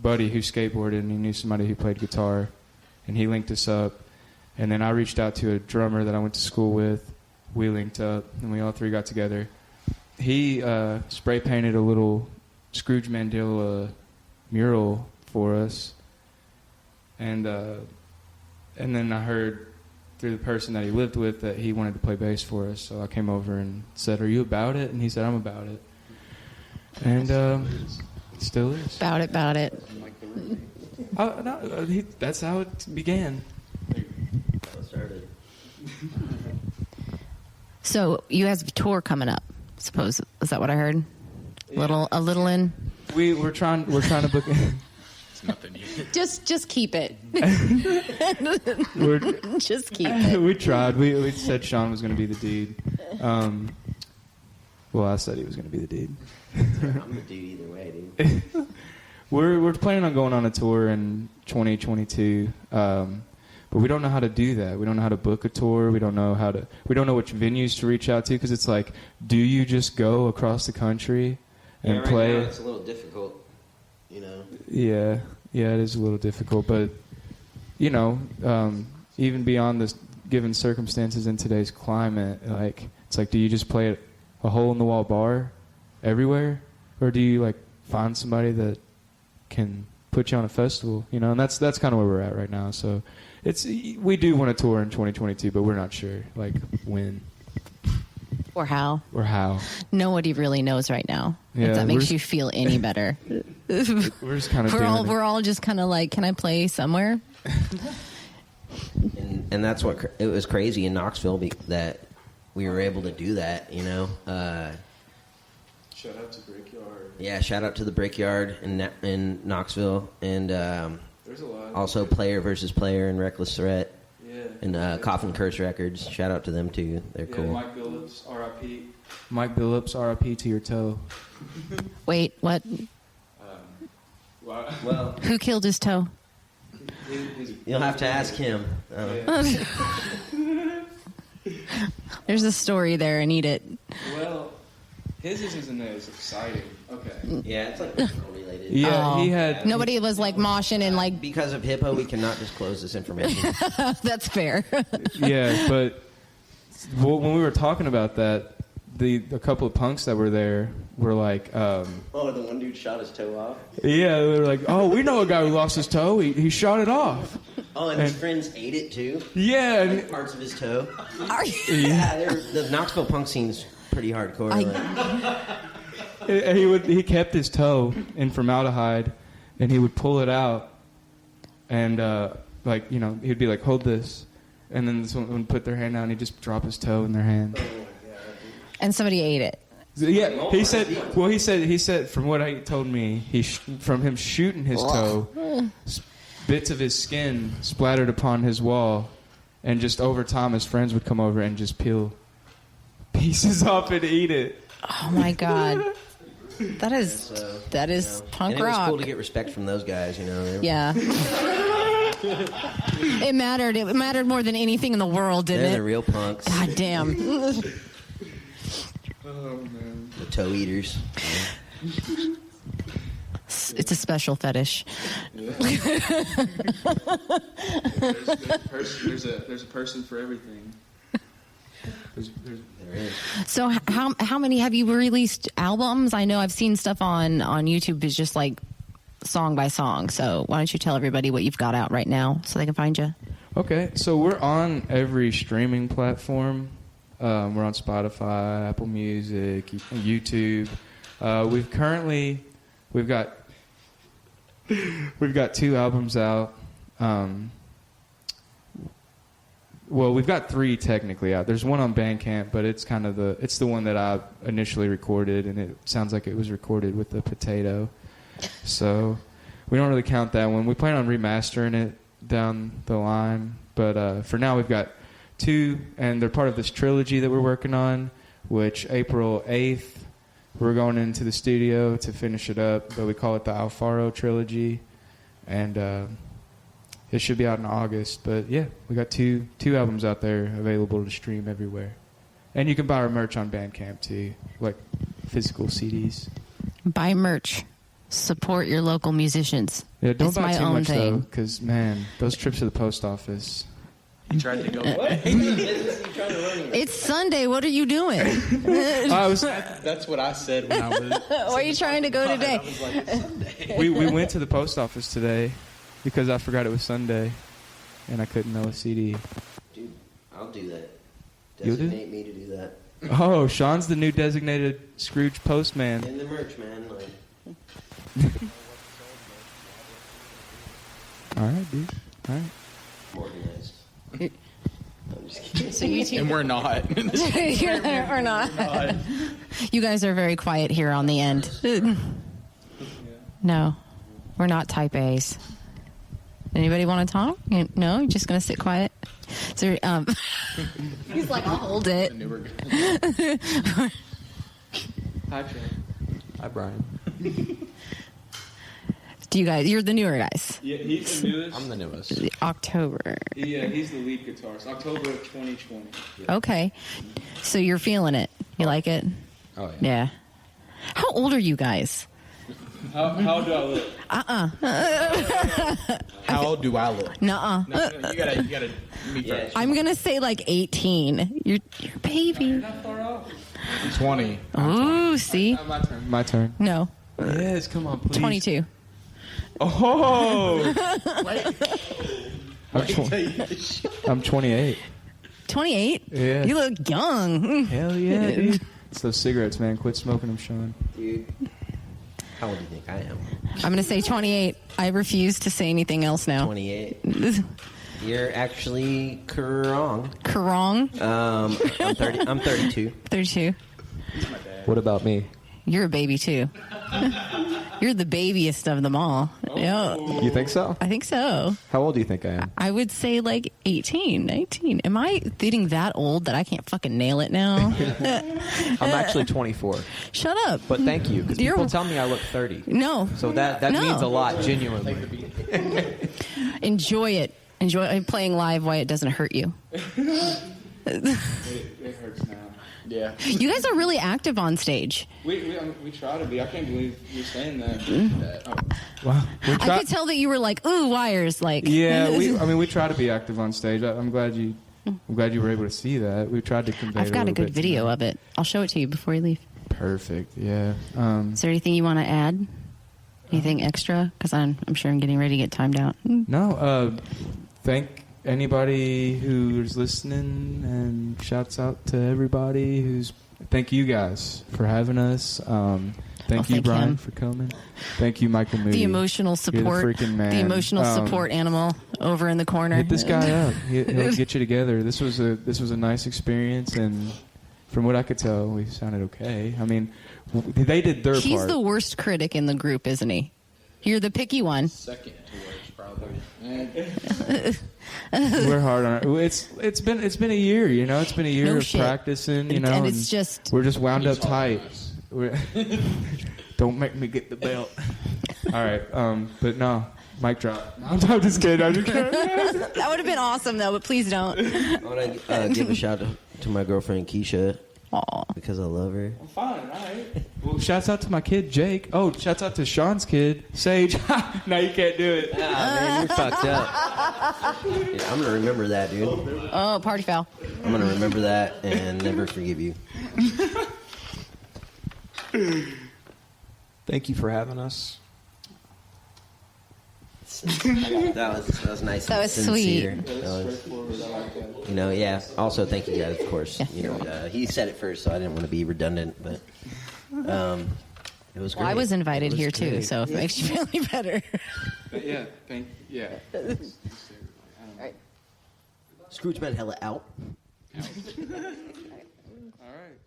buddy who skateboarded, and he knew somebody who played guitar, and he linked us up. And then I reached out to a drummer that I went to school with. We linked up, and we all three got together. He spray painted a little Scrooge Mandella mural for us, and then I heard through the person that he lived with that he wanted to play bass for us. So I came over and said, "Are you about it?" And he said, "I'm about it," and it still is. About it. That's how it began. That's how it started. So you guys have a tour coming up, suppose. Is that what I heard? Yeah. A little in? We're trying to book it. Nothing yet. Just keep it. Just keep it. We tried. We said Sean was going to be the dude. Well, I said he was going to be the dude. I'm the dude either way, dude. We're planning on going on a tour in 2022, but we don't know how to do that. We don't know how to book a tour. We don't know which venues to reach out to, because it's like, do you just go across the country and right play? now it's a little difficult, Yeah, it is a little difficult, but even beyond the given circumstances in today's climate, it's like, do you just play at a hole in the wall bar everywhere, or do you find somebody that can put you on a festival? And that's kind of where we're at right now. So we do want to tour in 2022, but we're not sure when Or how. Nobody really knows right now. Yeah, if that makes you feel any better. We're just kind of we're all just kind of like, can I play somewhere? And that's what it was crazy in Knoxville that we were able to do that. Shout out to Brickyard. Yeah, shout out to the Brickyard in Knoxville, and There's a lot. Also Player versus Player and Reckless Threat. Yeah. And Coffin Curse Records. Shout out to them too. They're cool. Mike Billups, R.I.P. Mike Billups, R.I.P. to your toe. Wait, what? Well, Who killed his toe? you'll have to ask him. There's a story there, and eat it. Well, his isn't as exciting. Okay. Yeah, it's like personal related. Yeah, he had. Nobody was like moshing and like. Because of HIPAA, we cannot disclose this information. That's fair. Yeah, but when we were talking about that, a couple of punks that were there were like, the one dude shot his toe off? yeah, they were like, oh, we know a guy who lost his toe. He shot it off. Oh, and his friends ate it too? Yeah. Like parts of his toe? Are you? Yeah, the Knoxville punk scene's pretty hardcore. And he kept his toe in formaldehyde, and he would pull it out, and he'd be like, hold this, and then someone would put their hand out, and he'd just drop his toe in their hand. And somebody ate it. Yeah, he said. Well, he said from what he told me, from him shooting his toe, bits of his skin splattered upon his wall, and just over time, his friends would come over and just peel pieces off and eat it. Oh my God, that is punk and it rock. It was cool to get respect from those guys, you know. Yeah. It mattered. It mattered more than anything in the world, didn't it? They're the real punks. God damn. Oh man. The toe eaters. It's a special fetish. There's a person for everything. There is. So how many have you released albums? I know I've seen stuff on YouTube is just like song by song. So why don't you tell everybody what you've got out right now so they can find you? Okay, so we're on every streaming platform. We're on Spotify, Apple Music, YouTube. We've got 2 albums out. Well, we've got 3 technically out. There's one on Bandcamp, but it's kind of it's the one that I initially recorded, and it sounds like it was recorded with the potato. So we don't really count that one. We plan on remastering it down the line, but for now we've got 2, and they're part of this trilogy that we're working on, which April 8th we're going into the studio to finish it up, but we call it the Alfaro trilogy, and it should be out in August. But yeah, we got two albums out there available to stream everywhere, and you can buy our merch on Bandcamp too, like physical CDs. Buy merch. Support your local musicians. Yeah, don't it's buy my too own much thing. though, because man, those trips to the post office. He tried to go. It's Sunday. What are you doing? That's what I said when I was. Where are you trying to go today? I was like, it's Sunday. we went to the post office today because I forgot it was Sunday, and I couldn't mail a CD. Dude, I'll do that. You'll do? Designate me to do that. Oh, Sean's the new designated Scrooge postman. In the merch, man. Like. All right, dude. All right. Organized. I'm just kidding. So you two, And we're not. or not. You guys are very quiet here on the end. No, we're not type A's. Anybody want to talk? No, you're just gonna sit quiet. So, he's like, I'll hold it. Hi, Trey. Hi, Brian. Do you guys? You're the newer guys. Yeah, he's the newest. I'm the newest. October. Yeah, he's the lead guitarist. October of 2020. Okay, so you're feeling it. You like it? Oh, yeah. Yeah. How old are you guys? How do I look? How do I look? Nuh-uh. No, you gotta meet first. I'm gonna say like 18. You're baby. Not far off. 20. Ooh, see? My turn. My turn. No, Yes, come on, please. 22. Oh! I'm 28. 28? Yeah. You look young. Hell yeah, dude. It's those cigarettes, man. Quit smoking them, Sean. Dude. How old do you think I am? I'm gonna say 28. I refuse to say anything else now. 28. You're actually wrong. Karong, I'm 32. 32. What about me? You're a baby too. You're the babiest of them all. Yeah, You think so? I think so. How old do you think I am? I would say like 18, 19. Am I getting that old that I can't fucking nail it now? I'm actually 24. Shut up. But thank you, because You're- people tell me I look 30. No. So that No. means a lot, genuinely. Enjoy it. Enjoy playing live while it doesn't hurt you. It hurts now. Yeah. You guys are really active on stage. We try to be. I can't believe you're saying that. Wow. I could tell that you were like, ooh, wires. Like, yeah, we try to be active on stage. I'm glad you were able to see that. We tried to convey. I've got a good video tonight. of it. I'll show it to you before you leave. Perfect. Yeah. Is there anything you want to add? Anything extra? Because I'm sure I'm getting ready to get timed out. No. Thank anybody who's listening, and shouts out to everybody who's. Thank you guys for having us. Thank you, Brian, him. for coming. Thank you, Michael Moody. The emotional support. You're the freaking man. The emotional support animal over in the corner. Hit this guy up. He'll get you together. This was a nice experience, and from what I could tell, we sounded okay. I mean, they did their part. He's the worst critic in the group, isn't he? You're the picky one. Second to worst, probably. We're hard on it. It's been a year, you know. It's been a year of practicing, you know. And it's just we're just wound up tight. Don't make me get the belt. All right, but no, mic drop. I'm just kidding. that would have been awesome though, but please don't. I want to give a shout out to my girlfriend Keisha. Aww. Because I love her. I'm fine, all right. Well, shouts out to my kid Jake. Oh, shouts out to Sean's kid Sage. No, you can't do it. Ah, man, you're fucked up. Yeah, I'm gonna remember that, dude. Oh, party foul. I'm gonna remember that and never forgive you. Thank you for having us. That was nice. That was sincere. sweet. That was, you know, yeah. Also, thank you guys, of course. Yeah. You know, he said it first, so I didn't want to be redundant, but it was great. Well, I was invited here too, great. so if it makes you feel any better. Yeah. Scrooge Mandella out. All right.